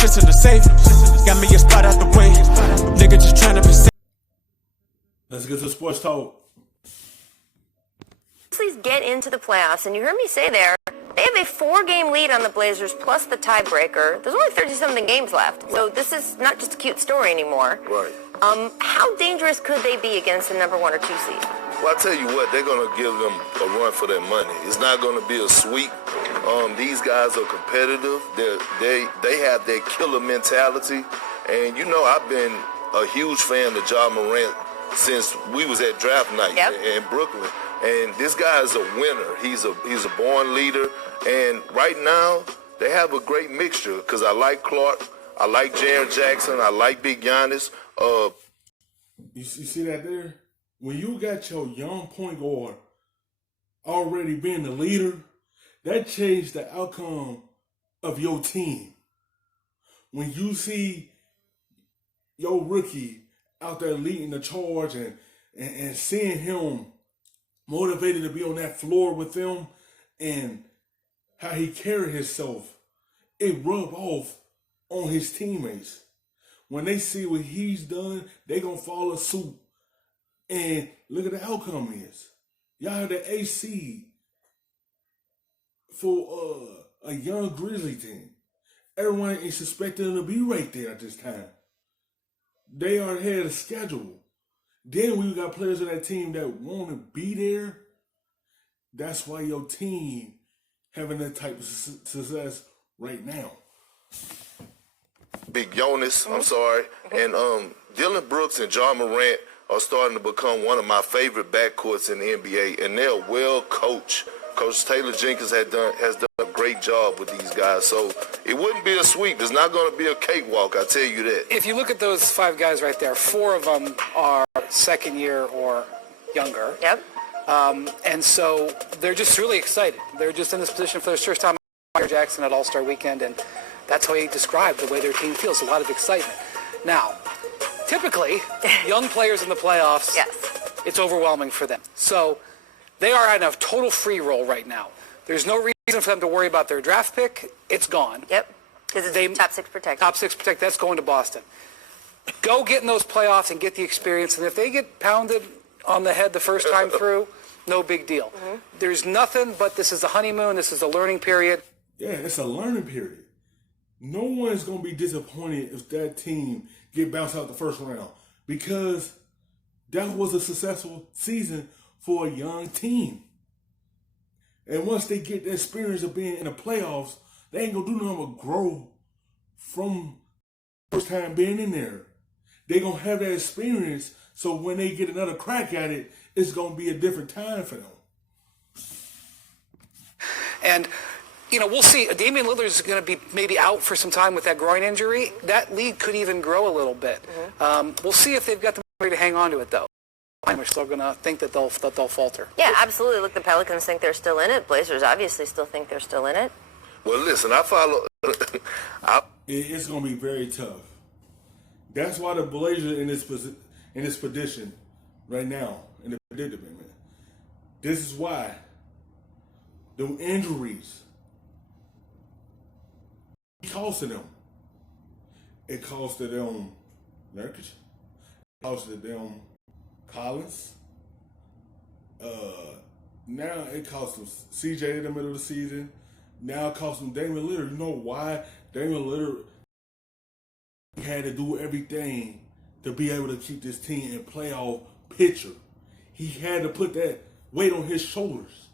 shit's in the safe. Got me a spot out the way. Nigga just tryna be safe. Let's get to sports talk. Please get into the playoffs, and you heard me say there, they have a 4-game lead on the Blazers plus the tiebreaker. There's only 30-something games left, so this is not just a cute story anymore. Right. How dangerous could they be against the number 1 or 2 seed? Well, I tell you what, they're going to give them a run for their money. It's not going to be a sweep. These guys are competitive. They have that killer mentality. And, you know, I've been a huge fan of Ja Morant since we was at draft night in Brooklyn. And this guy is a winner. He's a born leader. And right now, they have a great mixture because I like Clark. I like Jaren Jackson. I like Big Giannis. You see that there? When you got your young point guard already being the leader, that changed the outcome of your team. When you see your rookie out there leading the charge and seeing him motivated to be on that floor with them and how he carried himself, it rubbed off on his teammates. When they see what he's done, they gonna follow suit. And look at the outcome is. Y'all have the A seed for a young Grizzly team. Everyone is expecting them to be right there at this time. They are ahead of schedule. Then we got players on that team that want to be there. That's why your team having that type of success right now. Big Jonas, I'm sorry. And Dylan Brooks and Ja Morant are starting to become one of my favorite backcourts in the NBA, and they're well coached. Coach Taylor Jenkins has done a great job with these guys, so it wouldn't be a sweep. It's not going to be a cakewalk, I tell you that. If you look at those 5 guys right there, 4 of them are second year or younger. Yep. And so they're just really excited. They're just in this position for their first time at Jackson at All-Star Weekend, and that's how he described the way their team feels, a lot of excitement. Now, typically, young players in the playoffs, it's overwhelming for them. So they are in a total free roll right now. There's no reason for them to worry about their draft pick. It's gone. Yep, because it's top 6 protected. Top 6 protect. That's going to Boston. Go get in those playoffs and get the experience. And if they get pounded on the head the first time through, no big deal. There's nothing but this is the honeymoon. This is a learning period. Yeah, it's a learning period. No one's going to be disappointed if that team get bounced out the first round because that was a successful season for a young team. And once they get the experience of being in the playoffs, they ain't going to do nothing but grow from first time being in there. They're going to have that experience, so when they get another crack at it, it's going to be a different time for them. And you know, we'll see. Damian Lillard is going to be maybe out for some time with that groin injury. That lead could even grow a little bit. We'll see if they've got the memory to hang on to it, though. We're still going to think that they'll falter. Yeah, absolutely. Look, the Pelicans think they're still in it. Blazers obviously still think they're still in it. Well, listen, I follow. It's going to be very tough. That's why the Blazers in this position right now in the predicament. This is why the injuries. It costed them. It costed them Nurkic. It costed them Collins. Now it cost them CJ in the middle of the season. Now it cost them Damian Lillard. You know why? Damian Lillard had to do everything to be able to keep this team in playoff picture. He had to put that weight on his shoulders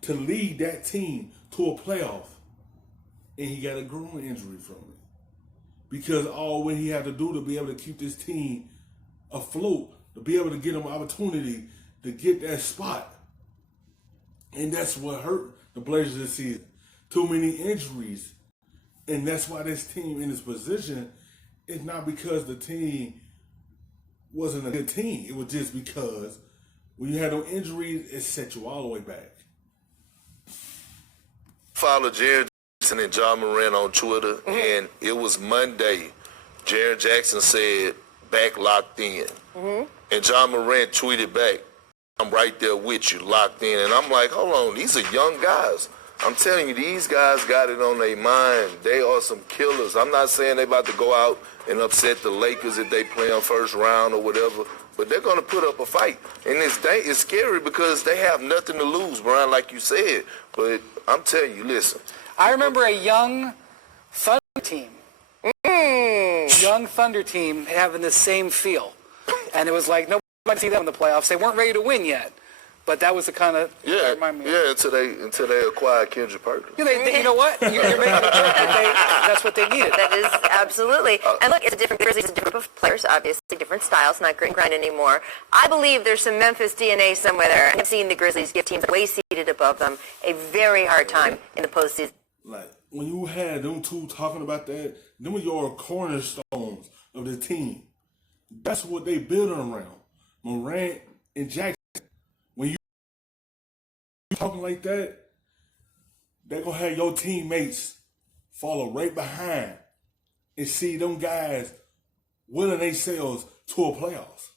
to lead that team to a playoff. And he got a groin injury from it. Because all what he had to do to be able to keep this team afloat, to be able to get him an opportunity to get that spot. And that's what hurt the Blazers this season. Too many injuries. And that's why this team in this position is not because the team wasn't a good team. It was just because when you had no injuries, it set you all the way back. Follow Jaren Jackson and Ja Morant on Twitter, and it was Monday. Jaren Jackson said, back locked in. And Ja Morant tweeted back, I'm right there with you, locked in. And I'm like, hold on, these are young guys. I'm telling you, these guys got it on their mind. They are some killers. I'm not saying they about to go out and upset the Lakers if they play on first round or whatever, but they're going to put up a fight. And it's scary because they have nothing to lose, Brian, like you said. But I'm telling you, listen. I remember a young Thunder team. Young Thunder team having the same feel. And it was like, nobody see them in the playoffs. They weren't ready to win yet. But that was the kind of remind me. Yeah, until they acquired Kendrick Perkins. You know what? You're making a joke that that's what they needed. That is absolutely. And look, it's a different Grizzlies, a different group of players, obviously, different styles, not grit and grind anymore. I believe there's some Memphis DNA somewhere there. I've seen the Grizzlies give teams way seated above them a very hard time in the postseason. Like, when you had them two talking about that, them were your cornerstones of the team. That's what they building around. Morant and Jackson. When you talking like that, they're going to have your teammates follow right behind and see them guys willing themselves to a playoffs.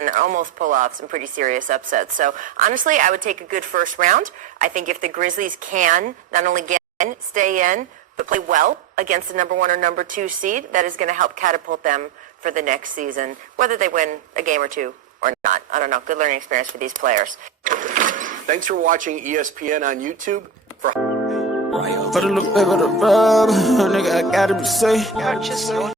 And almost pull off some pretty serious upsets. So, honestly, I would take a good first round. I think if the Grizzlies can not only get in, stay in, but play well against the number 1 or number 2 seed, that is going to help catapult them for the next season, whether they win a game or two or not. I don't know. Good learning experience for these players. Thanks for watching ESPN on YouTube. For the look, baby, the rub, nigga, I gotta be safe.